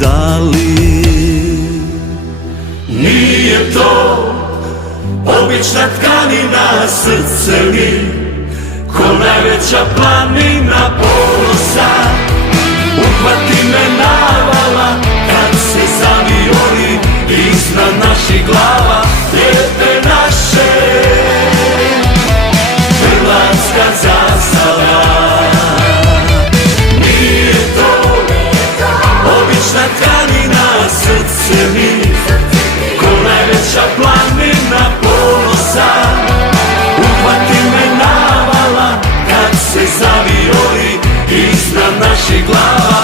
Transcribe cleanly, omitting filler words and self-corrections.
dali. Nije to obična tkanina, srce mi ko najveća planina ponosa. Uhvati me navala kad se zavioli iznad naših glava, lijepe naše, hrvatska zastava. Nije to obična tkanina, srce mi ko najveća planina ponosa. Uhvati me navala kad se zavioli iznad naših glava.